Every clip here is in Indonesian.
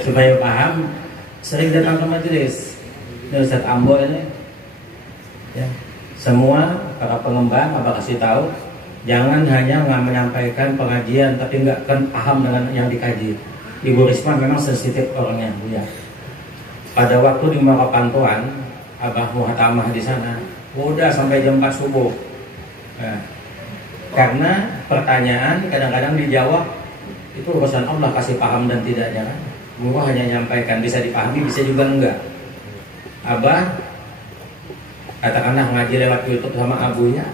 Supaya paham, sering datang ke majelis. Ini Ustadz Ambo ini, ya. Semua para pengembang Abah kasih tahu, jangan hanya menyampaikan pengajian tapi nggak kan paham dengan yang dikaji. Ibu Risma memang sensitif orangnya, ya. Pada waktu di Marapantuan, Abah muhatamah di sana, udah sampai jam 4 subuh. Nah, karena pertanyaan kadang-kadang dijawab itu urusan Allah kasih paham dan tidaknya kan. Gua hanya nyampaikan, bisa dipahami, bisa juga enggak. Abah katakanlah ngaji lewat YouTube sama abunya,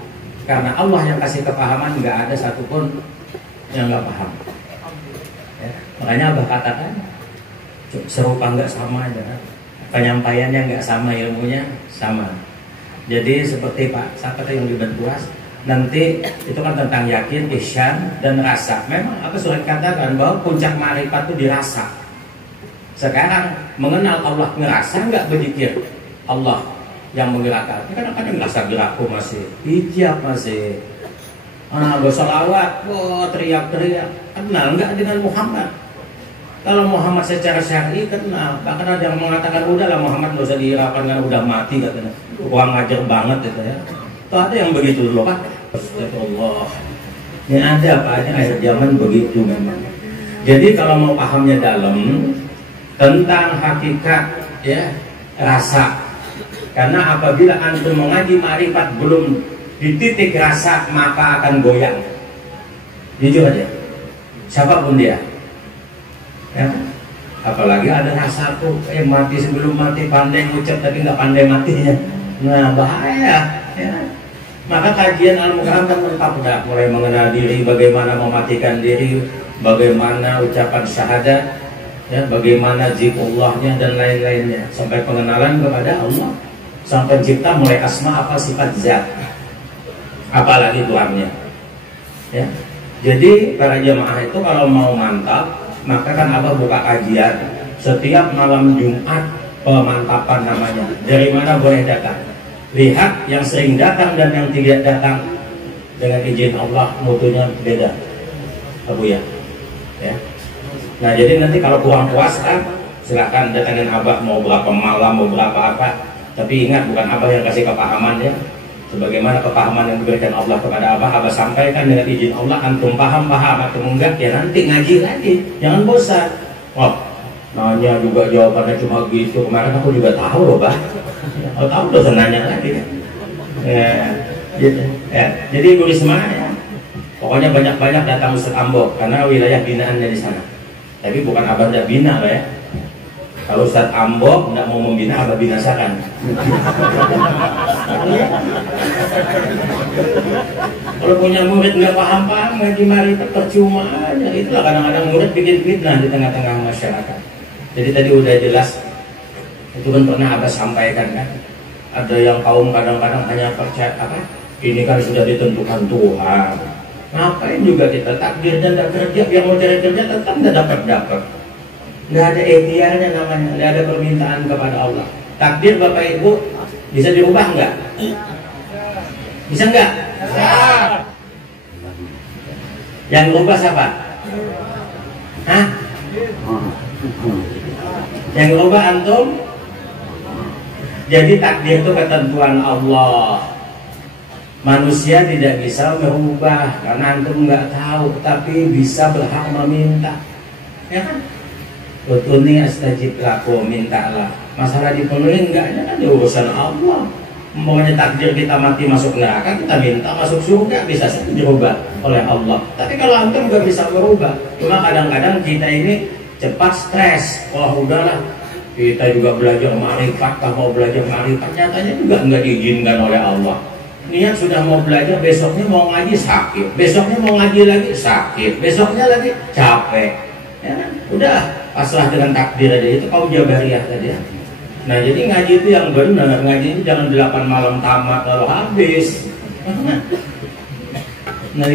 karena Allah yang kasih kepahaman, nggak ada satupun yang nggak paham. Ya, makanya Abah katakan serupa nggak sama aja kan? Penyampaiannya nggak sama, ilmunya sama. Jadi seperti Pak siapa yang di Bentuas, nanti itu kan tentang yakin, ihsan dan rasa. Memang apa surat katakan bahwa puncak marifat itu dirasa. Sekarang mengenal Allah, ngerasa nggak berzikir Allah yang menggerakkan. Kadang-kadang ngerasa gerakku masih, hijab masih, bersolawat, teriak-teriak. Kenal nggak dengan Muhammad? Kalau Muhammad secara syar'i kenal. Bahkan ada yang mengatakan udahlah Muhammad nggak usah dihiraukan karena udah mati katanya. Kurang ngajar banget gitu ya. Tuh ada yang begitu dulu kan? Astagfirullah. Ini ada apa aja akhir zaman begitu memang. Jadi kalau mau pahamnya dalam tentang hakikat ya rasa, karena apabila antum mengaji marifat belum di titik rasa maka akan goyang. Jujur aja, siapapun dia ya. Apalagi ada rasa tuh mati sebelum mati, pandai ngucap tapi nggak pandai matinya. Nah bahaya ya. Maka kajian Al-Mukarram kan lengkap dah, mulai mengenal diri, bagaimana mematikan diri, bagaimana ucapan syahadat ya, bagaimana zikrullahnya dan lain-lainnya, sampai pengenalan kepada Allah, sampai pencipta, mulai asma apa sifat zat, apalagi Tuhannya ya. Jadi para jemaah itu kalau mau mantap, maka kan Abah buka kajian setiap malam Jumat, pemantapan namanya. Dari mana boleh datang, lihat yang sering datang dan yang tidak datang, dengan izin Allah mutunya beda Abu ya. Nah jadi nanti kalau kurang puas kan silakan datangin Abah, mau berapa malam, mau berapa apa. Tapi ingat bukan Abah yang kasih kepahaman ya. Sebagaimana kepahaman yang diberikan Allah kepada Abah, Abah sampaikan dengan izin Allah. Antum paham atau enggak ya nanti ngaji lagi, jangan bosan. Oh nanya juga jawabannya cuma gitu, kemarin aku juga tahu loh Bah. Oh tahu dosa nanya lagi kan. Gitu. Jadi Ibu Risma ya, pokoknya banyak-banyak datang Ustadz Ambo karena wilayah binaannya di sana. Tapi bukan Abah tidak bina lah ya. Kalau Ustadz Ambo tidak mau membina, Abah binasakan. Kalau punya murid nggak paham-paham ngaji marifat percuma aja. Itulah kadang-kadang murid bikin fitnah di tengah-tengah masyarakat. Jadi tadi udah jelas, itu kan pernah Abah sampaikan kan. Ada yang kaum kadang-kadang hanya percaya apa? Ini kan sudah ditentukan Tuhan. Ngapain juga kita takdirnya tidak kerja, yang mau cari kerja tetap tidak dapat. Nggak ada ikhtiarnya namanya, nggak ada permintaan kepada Allah. Takdir Bapak Ibu bisa dirubah nggak? Bisa nggak? Yang berubah siapa? Hah? Yang berubah antum? Jadi takdir itu ketentuan Allah. Manusia tidak bisa merubah karena antum nggak tahu, tapi bisa berhak meminta. Ya kan? Utuni astajib lakum, mintalah. Masalah dipenuhi enggaknya kan urusan Allah. Umpamanya takdir kita mati masuk neraka, kita minta masuk surga, bisa saja dirubah oleh Allah. Tapi kalau antum nggak bisa merubah, cuma kadang-kadang kita ini cepat stres. Wah udahlah, kita juga belajar marifat, mau belajar marifat, nyatanya juga nggak diizinkan oleh Allah. Niat sudah mau belajar, besoknya mau ngaji sakit, besoknya mau ngaji lagi sakit, besoknya lagi capek. Ya, udah pasrah dengan takdir aja. Itu kaum Jabariyah tadi ya. Nah jadi ngaji itu yang benar, ngaji itu jangan 8 malam tamat lalu habis. Nah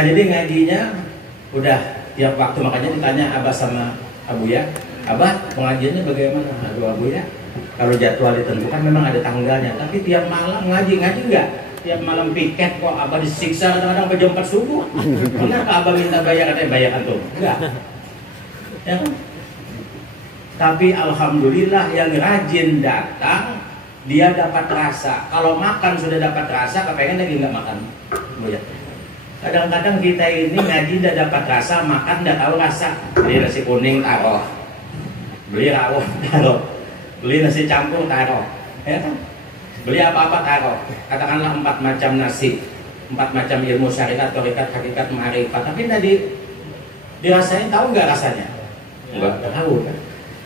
jadi ngajinya udah tiap waktu, makanya ditanya Abah sama Abu ya, Abah pengajiannya bagaimana? Aduh Abu ya, kalau jadwal ditentukan memang ada tanggalnya, tapi tiap malam ngaji enggak? tiap malam piket kok abah disiksa kadang-kadang sampai jam 4 subuh. Kenapa abah minta bayar, katanya bayar antum? Enggak. Ya kan? Tapi alhamdulillah yang rajin datang dia dapat rasa. Kalau makan sudah dapat rasa, kepengen lagi nggak makan. Lihat. Kadang-kadang kita ini ngaji udah dapat rasa, makan udah tahu rasa. Beli nasi kuning taruh, beli rawon taruh, beli nasi campur taruh, ya kan? Beli apa-apa taruh. Katakanlah 4 macam nasi, 4 macam ilmu syariat, torikat, hakikat, ma'rifat. Tapi tadi dirasain, tahu nggak rasanya? Nggak tahu kan?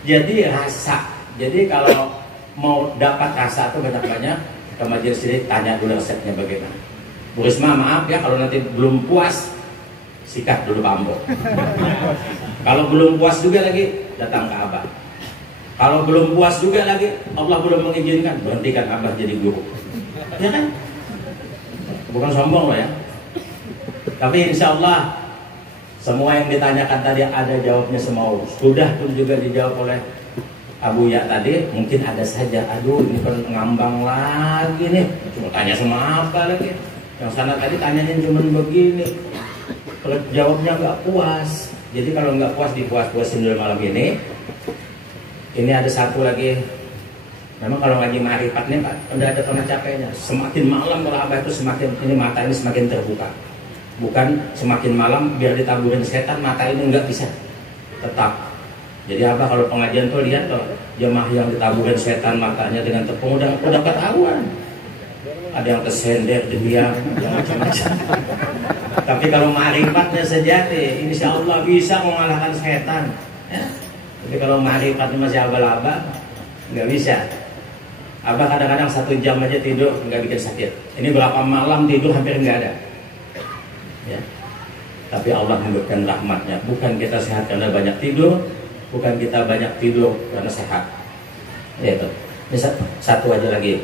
Jadi rasa. Jadi kalau mau dapat rasa itu banyak-banyak ke majelis ini, tanya dulu resepnya bagaimana. Bu Risma, maaf ya kalau nanti belum puas, sikat dulu Pak Ambo. Kalau belum puas juga lagi, datang ke Abah. Kalau belum puas juga lagi, Allah belum mengizinkan, berhentikan Abah jadi guru. Ya kan? Bukan sombong loh ya. Tapi insya Allah semua yang ditanyakan tadi ada jawabnya semua. Sudah pun juga dijawab oleh Abu Ya tadi. Mungkin ada saja, aduh ini kan ngambang lagi nih, cuma tanya sama apa lagi. Yang sana tadi tanyanya cuma begini, jawabnya nggak puas. Jadi kalau nggak puas, dipuas-puasin dulu malam ini. Ini ada satu lagi. Memang kalau ngaji ma'rifat nih Pak, udah ada pernah capeknya. Semakin malam kalau Abah itu semakin, ini mata ini semakin terbuka. Bukan semakin malam biar ditaburin setan, mata ini nggak bisa tetap. Jadi Abah kalau pengajian tuh lihat tuh jemaah yang ditaburin setan matanya dengan tepung udah ketahuan. Ada yang tersender, diam, yang macam-macam. Tapi kalau ma'rifatnya sejati, insya Allah bisa mengalahkan setan. Ya? Tapi kalau ma'rifatnya masih abal-abal, nggak bisa. Abah kadang-kadang 1 jam aja tidur nggak bikin sakit. Ini berapa malam tidur hampir nggak ada. Ya. Tapi Allah memberikan rahmatnya. Bukan kita sehat karena banyak tidur, bukan kita banyak tidur karena sehat. Ya itu. Ini satu aja lagi.